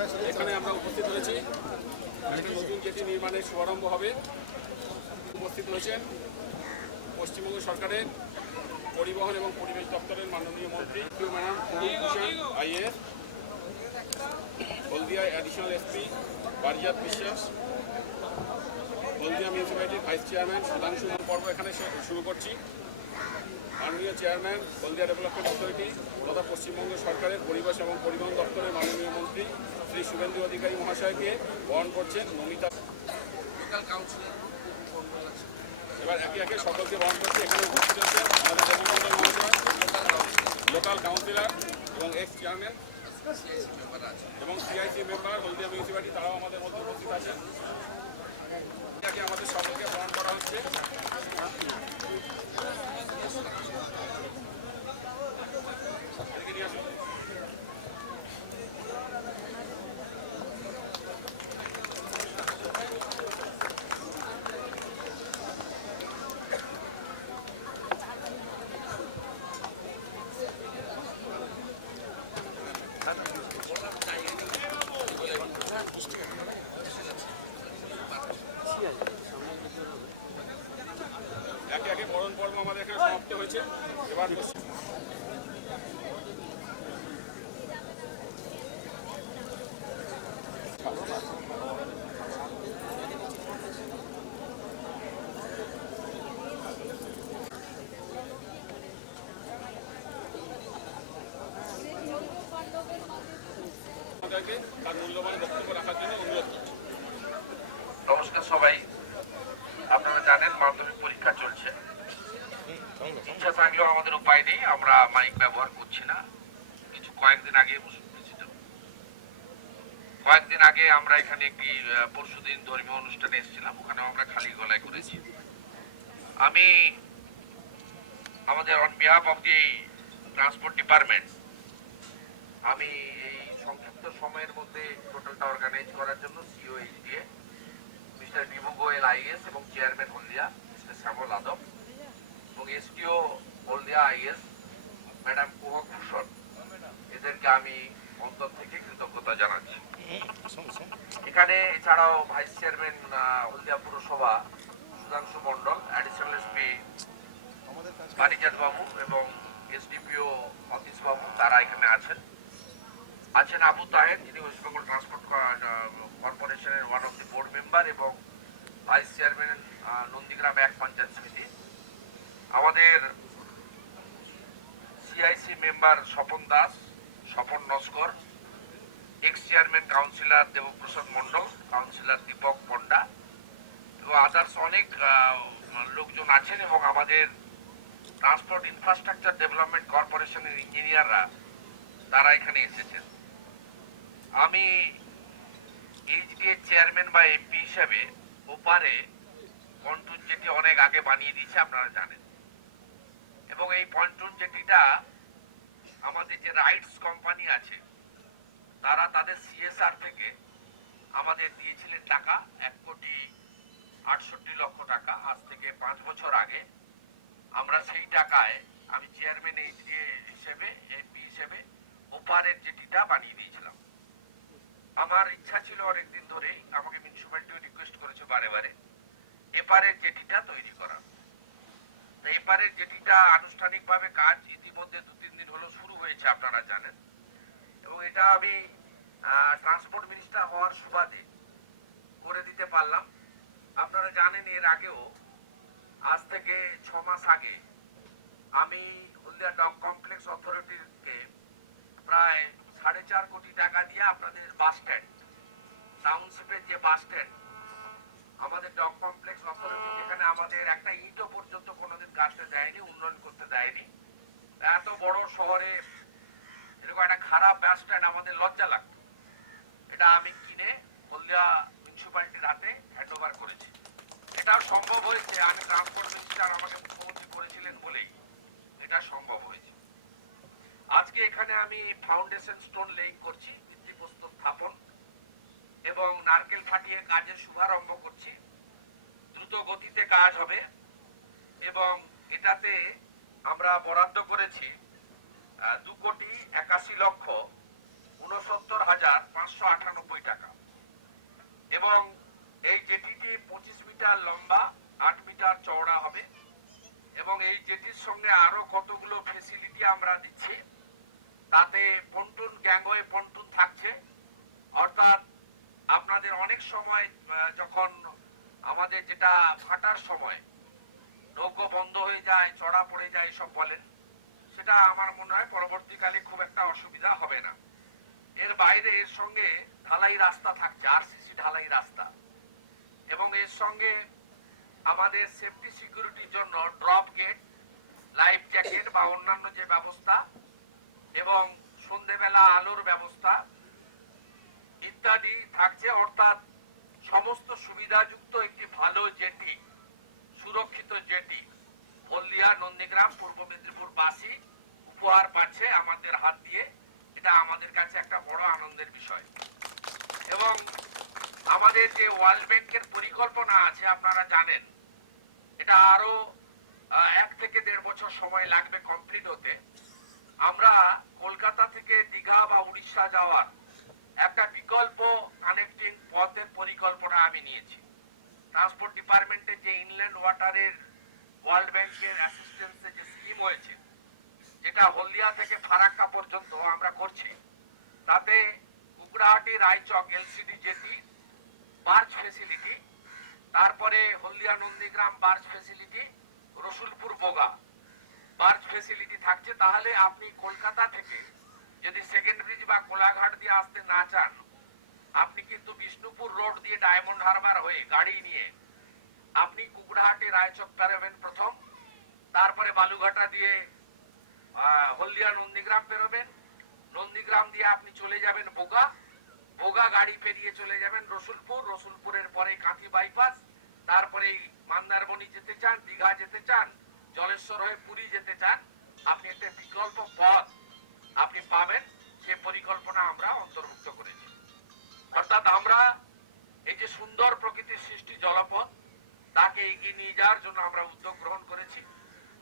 এখানে আমরা উপস্থিত হয়েছি একটা নতুন জেটি নির্মাণের শুভারম্ভ হবে। উপস্থিত হয়েছেন পশ্চিমবঙ্গ সরকারের পরিবহন এবং পরিবেশ দপ্তরের মাননীয় মন্ত্রী madam IS, Haldia additional SP Barijat Biswas, Haldia মিউনিসিপ্যালিটির ভাইস চেয়ারম্যান সুধাংশু পর্ব এখানে শুরু করছি। মাননীয় চেয়ারম্যান হলদিয়া ডেভেলপমেন্ট অথরিটি তথা পশ্চিমবঙ্গ সরকারের পরিবেশ এবং পরিবহন দপ্তরের মাননীয় মন্ত্রী শ্রী শুভেন্দু অধিকারী মহাশয়কে বহন করছেন নমিতা। লোকাল কাউন্সিলর এবার একে একে সকলকে বহন করছে। এখানে উপস্থিত আছেন আমাদের দেবীমন্ডল মহাশয়, লোকাল কাউন্সিলর এবং এক্স চেয়ারম্যান এবং সিআইসি মেম্বার হলদিয়া মিউনিসিপ্যালিটি, তারাও আমাদের মধ্যে উপস্থিত আছেন। একে আমাদের সকলকে বহন করা হচ্ছে। একে একে বরণ পর্ব আমাদের এখানে সমাপ্ত হয়েছে। এবার তার মূল্যবান বক্তব্য রাখার জন্য অনুরোধ করছি। নমস্কার সবাই, আপনারা জানেন মাধ্যমিক পরীক্ষা চলছে। ইচ্ছা থাকলেও আমাদের উপায় নেই, আমরা মাইক ব্যবহার করছি না। কয়েকদিন আগে আমরা এখানে একটি পরশুদিন ধর্মীয় অনুষ্ঠানে এসেছিলাম, ওখানে আমরা খালি গলায় করেছি। আমি আমাদের on behalf of the transport department আমি এই সংক্ষিপ্ত সময়ের মধ্যে টোটালটা অর্গানাইজ করার জন্য CEO HDA mister Bibhu Goel IAS এবং চেয়ারম্যান হলদিয়া মিস্টার শ্যামল আদম এবং এসটিও হলদিয়া আইএস ম্যাডাম কুহক ভূষণ, এদেরকে আমি অন্তর থেকে কৃতজ্ঞতা জানাচ্ছি। এখানে এছাড়াও ভাইস চেয়ারম্যান হলদিয়া পুরসভা সুধাংশু মন্ডল, অ্যাডিশনাল এসপি বারিজাত বাবু এবং এসডিপিও অতীশ বাবু, তারা এখানে আছেন আবু তাহের, যিনি ওয়েস্ট বেঙ্গল ট্রান্সপোর্ট কর্পোরেশনের one of the board member এবং ভাইস চেয়ারম্যান নন্দীগ্রাম এক পঞ্চায়েত সমিতি, আমাদের CIC member Swapan Das, Swapan Naskar, ex chairman councillor Debprasad Mondal, councillor Dipak Panda এবং আদার্স অনেক লোকজন আছেন এবং আমাদের ট্রান্সপোর্ট ইনফ্রাস্ট্রাকচার ডেভেলপমেন্ট কর্পোরেশনের ইঞ্জিনিয়াররা, তারা এখানে এসেছেন। আমি এইচডিএ চেয়ারম্যান বা এমপি হিসাবে ওপারে পন্টুন জেটি অনেক আগে বানিয়ে দিয়েছে, আপনারা জানেন। এবং এই পন্টুন জেটিটা আমাদের যে রাইটস কোম্পানি আছে, তারা তাদের সিএসআর থেকে আমাদের দিয়েছিলেন টাকা 1,68,00,000 টাকা, আজ থেকে 5 বছর আগে। আমরা সেই টাকায় আমি চেয়ারম্যান এইচডিএ হিসেবে, এমপি হিসেবে ওপারের জেটিটা বানিয়ে দিয়েছিলাম। আমার ইচ্ছা ছিল অনেকদিন ধরেই, আমাকে মিউনিসিপ্যালিটিও রিকোয়েস্ট করেছে বারে বারে এপারের জেটিটা তৈরি করা। তো এপারের জেটিটা আনুষ্ঠানিকভাবে কাজ ইতিমধ্যে 2-3 দিন হলো শুরু হয়েছে, আপনারা জানেন। এবং এটা আমি ট্রান্সপোর্ট মিনিস্টার হওয়ার সুবাদে করে দিতে পারলাম। আপনারা জানেন এর আগেও আজ থেকে 6 মাস আগে আমি হলদিয়া ডক কমপ্লেক্স অথরিটিকে প্রায় 4.5 কোটি টাকা দিয়ে আপনাদের বাস স্ট্যান্ড, টাউনশিপের যে বাস স্ট্যান্ড, আমাদের ডক কমপ্লেক্স অথরিটি, যেখানে আমাদের একটা ইটও পর্যন্ত কোনোদিন গাছতে দেয়নি, উন্নয়ন করতে দেয়নি। এত বড় শহরে এরকম একটা খারাপ বাস স্ট্যান্ড আমাদের লজ্জা লাগতো। এটা আমি কিনে হলদিয়া মিউনিসিপ্যালিটির হাতে হ্যান্ড ওভার করেছি। এটাও সম্ভব হয়েছে, আমি ট্রান্সপোর্ট মিনিস্টার, আমাকে মুখ্যমন্ত্রী করেছিলেন বলেই এটা সম্ভব হয়েছে। আজকে এখানে আমি ফাউন্ডেশন স্টোন লেইং করছি, ভিত্তিপ্রস্তর স্থাপন এবং নারকেল ফাটিয়ে কাজের শুভারম্ভ করছি। দ্রুত গতিতে কাজ হবে এবং এটাতে আমরা বরাদ্দ করেছি 2,81,59,000 69,598 টাকা এবং এই জেটিটি 25 মিটার লম্বা, 8 মিটার চওড়া হবে এবং এই জেটির সঙ্গে আরো কতগুলো ফেসিলিটি আমরা দিচ্ছি। তাতে পন্টুন, গ্যাংওয়ে পন্টুন থাকছে, অর্থাৎ আপনাদের অনেক সময় যখন আমাদের যেটা ফাটার সময় নৌকো বন্ধ হয়ে যায়, চড়া পড়ে যায় সব বলেন, সেটা আমার মনে হয় পরবর্তীকালে খুব একটা অসুবিধা হবে না। এর বাইরে এর সঙ্গে ঢালাই রাস্তা থাকছে, আরসিসি ঢালাই রাস্তা, এবং এর সঙ্গে আমাদের সেফটি সিকিউরিটির জন্য ড্রপ গেট, লাইফ জ্যাকেট বা অন্যান্য যে ব্যবস্থা এবং সন্ধ্যেবেলা আলোর ব্যবস্থা ইত্যাদি থাকছে। অর্থাৎ সমস্ত সুবিধাযুক্ত একটি ভালো জেটি, সুরক্ষিত জেটি হলদিয়া নন্দীগ্রাম পূর্ব মেদিনীপুর বাসী উপহার পাচ্ছে আমাদের হাত দিয়ে। এটা আমাদের কাছে একটা বড় আনন্দের বিষয়। এবং আমাদের যে ওয়ার্ল্ড ব্যাংকের পরিকল্পনা আছে আপনারা জানেন, এটা আরো 1 থেকে 1.5 বছর সময় লাগবে কমপ্লিট হতে। আমরা কলকাতা থেকে দীঘা বা উড়িষ্যা যাওয়ার একটা বিকল্প কানেক্টিং পথের পরিকল্পনা আমি নিয়েছি। ট্রান্সপোর্ট ডিপার্টমেন্টের যে ইনল্যান্ড ওয়াটারের ওয়ার্ল্ড ব্যাংকের অ্যাসিস্ট্যান্সে যে স্কিম হয়েছে, যেটা হলদিয়া থেকে ফারাক্কা পর্যন্ত আমরা করছি, তাতে Kukrahati Raichak LCD jetty barge facility, তারপরে Haldia Nandigram barge facility, Rasulpur Boga barge facility থাকছে। তাহলে আপনি কলকাতা থেকে যদি সেকেন্ড ব্রিজ বা কোলাঘাট দিয়ে আসতে না চান, আপনি কিন্তু বিষ্ণুপুর রোড দিয়ে ডায়মন্ড হারবার হয়ে গাড়ি নিয়ে আপনি কুকড়াহাটি রায়চক পেরোবেন প্রথম, তারপরে বালুঘাটা দিয়ে হলদিয়া নন্দীগ্রাম পেরোবেন, নন্দীগ্রাম দিয়ে আপনি চলে যাবেন বোগা, বোগা গাড়ি পেরিয়ে চলে যাবেন রসুলপুর, রসুলপুরের পরে কাঁথি বাইপাস, তারপরে মন্দারমণি যেতে চান, দীঘা যেতে চান, জলেশ্বর হয়ে পুরী যেতে চান, আপনি একটা বিকল্প পথ আপনি পাবেন। সে পরিকল্পনা আমরা অন্তর্ভুক্ত করেছি। অর্থাৎ আমরা এই যে সুন্দর প্রকৃতির সৃষ্টি জলপথ, তাকে এগিয়ে নিয়ে যাওয়ার জন্য আমরা উদ্যোগ গ্রহণ করেছি।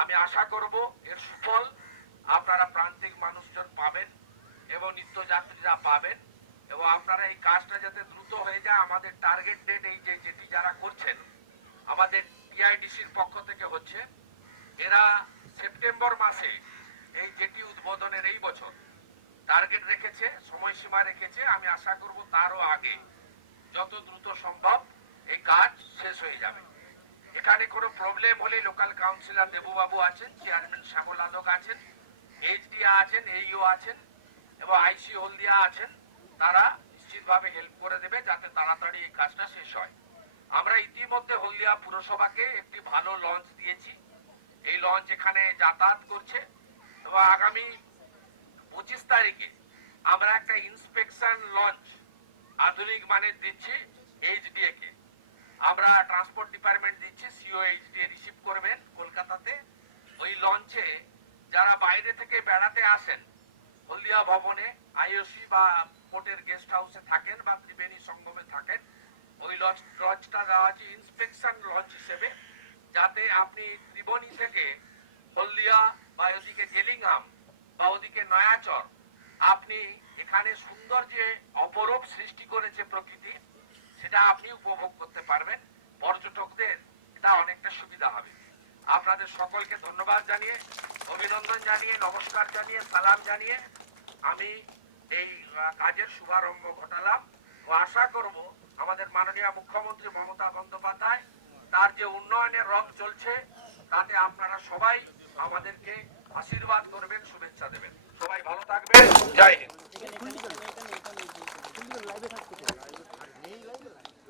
আমি আশা করব এর সুফল আপনারা প্রান্তিক মানুষজন পাবেন এবং নিত্যযাত্রীরা পাবেন, এবং আপনারা এই কাজটা যাতে দ্রুত হয়ে যায়। আমাদের টার্গেট ডেট এই যে যেটি যারা করছেন আমাদের টিআইডিসির পক্ষ থেকে হচ্ছে, এরা সেপ্টেম্বর মাসে এই যেটি উদ্বোধনের এই বছর টার্গেট রেখেছে, সময়সীমা রেখেছে। আমি আশা করব তারও আগে যত দ্রুত সম্ভব এই কাজ শেষ হয়ে যাবে। এখানে কোনো প্রবলেম হলে লোকাল কাউন্সিলর দেবুবাবু আছেন, চেয়ারম্যান শ্যামল আদক আছেন, এইচডিএ আছেন, এইও আছেন এবং আইসি হলদিয়া আছেন, তারা নিশ্চিতভাবে হেল্প করে দেবে যাতে তাড়াতাড়ি এই কাজটা শেষ হয়। আমরা ইতিমধ্যে হলদিয়া পুরসভাকে একটি ভালো লঞ্চ দিয়েছি। এই লঞ্চ এখানে যাতায়াত করছে এবং আগামী 25 তারিখে আমরা একটা ইন্সপেকশন লঞ্চ আধুনিক মানের দিচ্ছি এইচডিএ কে। আমরা ট্রান্সপোর্ট ডিপার্টমেন্ট দিচ্ছি, সিও এইচডিএ রিসিভ করবেন কলকাতাতে। ওই লঞ্চে যারা বাইরে থেকে বেড়াতে আসেন, হলদিয়া ভবনে আইওসি বা পোর্টের গেস্ট হাউসে থাকেন বা ত্রিবেণী সঙ্গমে থাকেন, ওই লঞ্চটা দেওয়া আছে ইন্সপেকশন লঞ্চ হিসেবে, যাতে আপনি ত্রিবেণী থেকে হলদিয়া বা ওদিকে জেলিংহাম বা ওদিকে নয়াচর, আপনি এখানে সুন্দর যে অপরূপ সৃষ্টি করেছে প্রকৃতি, সেটা আপনি উপভোগ করতে পারবেন। পর্যটকদের এটা অনেকটা সুবিধা হবে। আপনাদের সকলকে ধন্যবাদ জানিয়ে, অভিনন্দন জানিয়ে, নমস্কার জানিয়ে, সালাম জানিয়ে আমি এই কাজের শুভারম্ভ ঘটালাম ও আশা করব আমাদের মাননীয় মুখ্যমন্ত্রী মমতা বন্দ্যোপাধ্যায় তার যে উন্নয়নের রথ চলছে, তাতে আপনারা সবাই আমাদেরকে আশীর্বাদ করবেন, শুভেচ্ছা দেবেন। সবাই ভালো থাকবেন। জয় হিন্দ।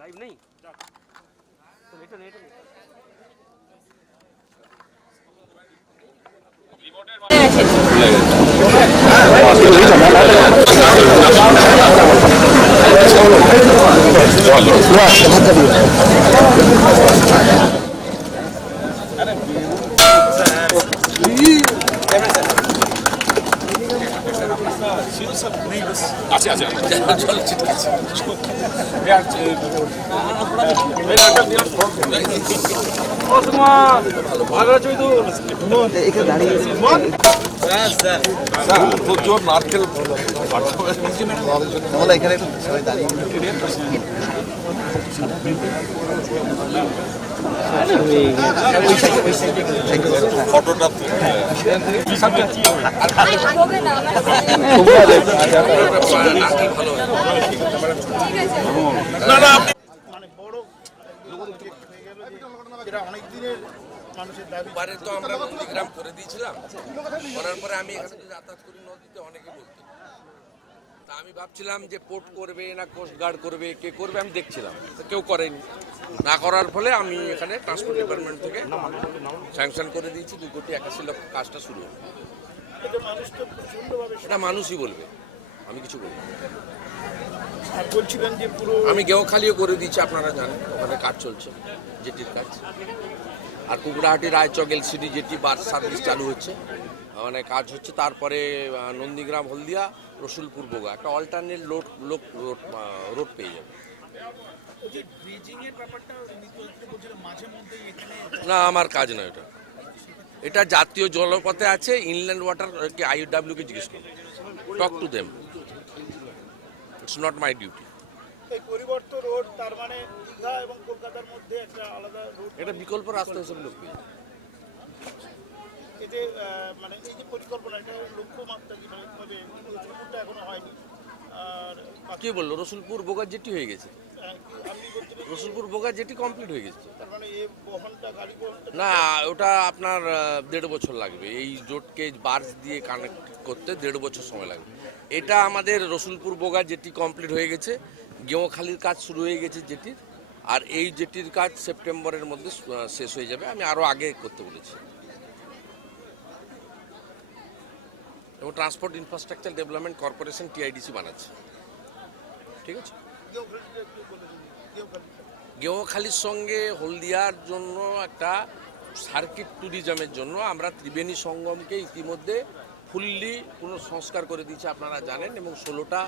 लाइव नहीं तो नेट আছে আছে চল ঠিক আছে ভালো আছো তো? প্রচুর নারকেল এখানে সবাই দাঁড়িয়ে ফটোটা মানে বড় যেটা অনেক দিনের মানুষের দাবি। এবারে তো আমরা নন্দীগ্রাম করে দিয়েছিলাম, করার পরে আমি এখানে তো যাতায়াত করি নদীতে, অনেকে বলতো। তা আমি ভাবছিলাম যে পোর্ট করবে না কোস্ট গার্ড করবে, কে করবে আমি দেখছিলাম, তো কেউ করেনি। না করার ফলে আমি এখানে ট্রান্সপোর্ট ডিপার্টমেন্ট থেকে স্যাংশন করে দিয়েছি, 2,81,00,000 কাজটা শুরু হবে। এটা মানুষ তো প্রচণ্ডভাবে এটা মানুষই বলবে, আমি কিছু বলবো না। আর বলছিলেন যে পুরো আমি গেওখালিও করে দিয়েছি, আপনারা জানেন ওখানে কাজ চলছে, জেটির কাজ। আর Kukrahati Raichak LCD jetty bus service চালু হচ্ছে, মানে কাজ হচ্ছে। তারপরে নন্দীগ্রাম হলদিয়া রসুলপুর বোগা একটা অল্টারনেট রোড পেয়ে যাবে। না, আমার কাজ নয় এটা, এটা জাতীয় জলপথে আছে, ইনল্যান্ড ওয়াটার IOW কে জিজ্ঞেস করুন, talk to them, it's not my duty. এই পরিবর্তন রোড, তার মানে দীঘা এবং কলকাতার মধ্যে একটা আলাদা রোড, এটা বিকল্প রাস্তা হিসেবে লোক পেয়ে যাবে। এতে মানে এই যে পরিকল্পনা, এটা লক্ষ্যমাত্রা কিভাবে হবে? রসুলপুরটা এখনো হয়নি। আর কে বললো রসুলপুর বোগা জেটি হয়ে গেছে? আপনি বলছিলেন রসুলপুর বোগা জেটি কমপ্লিট হয়ে গেছে। তার মানে এই বহনটা, গাড়ি বহনটা না, ওটা আপনার 1.5 বছর লাগবে। এই রোডকে বার্জ দিয়ে কানেক্ট করতে 1.5 বছর সময় লাগবে। এটা আমাদের রসুলপুর বোগা জেটি কমপ্লিট হয়ে গেছে, গেঁওখালির কাজ শুরু হয়ে গেছে জেটির, আর এই জেটির কাজ সেপ্টেম্বরের মধ্যে শেষ হয়ে যাবে। আমি আরও আগে করতে বলেছি। এবং transport infrastructure development corporation TIDC বানাচ্ছে, ঠিক আছে। গেওখালিটা একটু বলে দিন, গেওখালিটা। গেঁওখালির সঙ্গে হলদিয়ার জন্য একটা সার্কিট ট্যুরিজমের জন্য আমরা ত্রিবেণী সঙ্গমকে ইতিমধ্যে ফুললি পুনঃসংস্কার করে দিয়েছি, আপনারা জানেন। এবং 16টা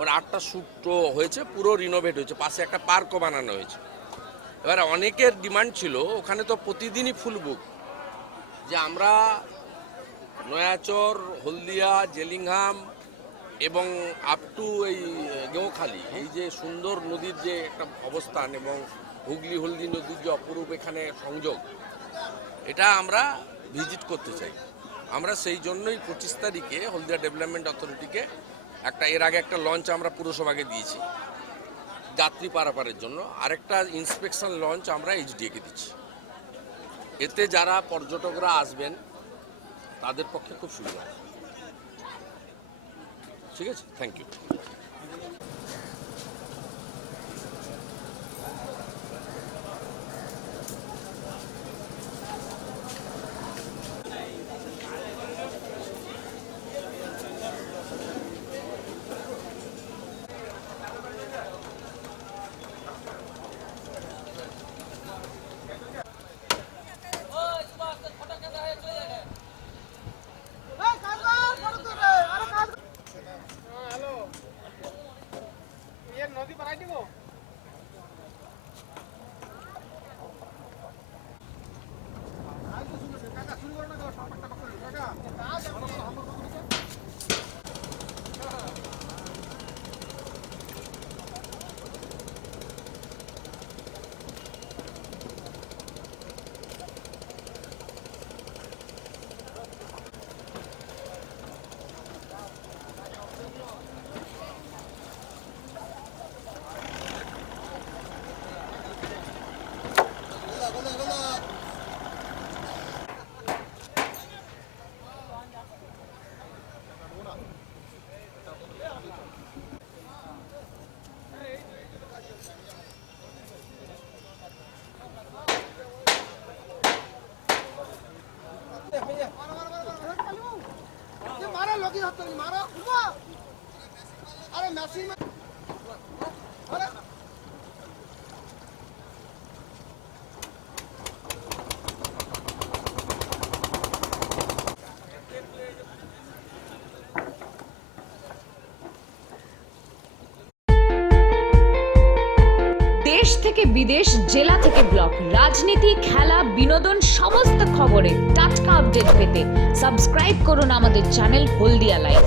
8টা শ্যুট হয়েছে, পুরো রিনোভেট হয়েছে, পাশে একটা পার্কও বানানো হয়েছে। এবার অনেকের ডিমান্ড ছিল, ওখানে তো প্রতিদিনই ফুল বুক, যে আমরা নয়াচর, হলদিয়া, জেলিংহাম এবং আপ টু এই গেঁওখালি, এই যে সুন্দর নদীর যে একটা অবস্থান এবং হুগলি হলদি নদীর যে অপরূপ এখানে সংযোগ, এটা আমরা ভিজিট করতে চাই। আমরা সেই জন্যই 25 তারিখে হলদিয়া ডেভেলপমেন্ট অথরিটিকে এর আগে একটা লঞ্চ আমরা পুরসভাকে দিয়েছি যাত্রী পারাপারের জন্য, আরেকটা ইন্সপেকশন লঞ্চ আমরা HDA-কে দিচ্ছি। এতে যারা পর্যটকরা আসবেন তাদের পক্ষে খুব সুবিধা হবে। ঠিক আছে, থ্যাংক ইউ। নদী বাড়াই দিব। মারা লগি হতো মারা আরে মেশিন দেশ থেকে বিদেশ, জেলা থেকে ব্লক, রাজনীতি, খেলা, বিনোদন সমস্ত খবরে টাটকা আপডেট পেতে সাবস্ক্রাইব করুন আমাদের চ্যানেল হলদিয়া লাইভ।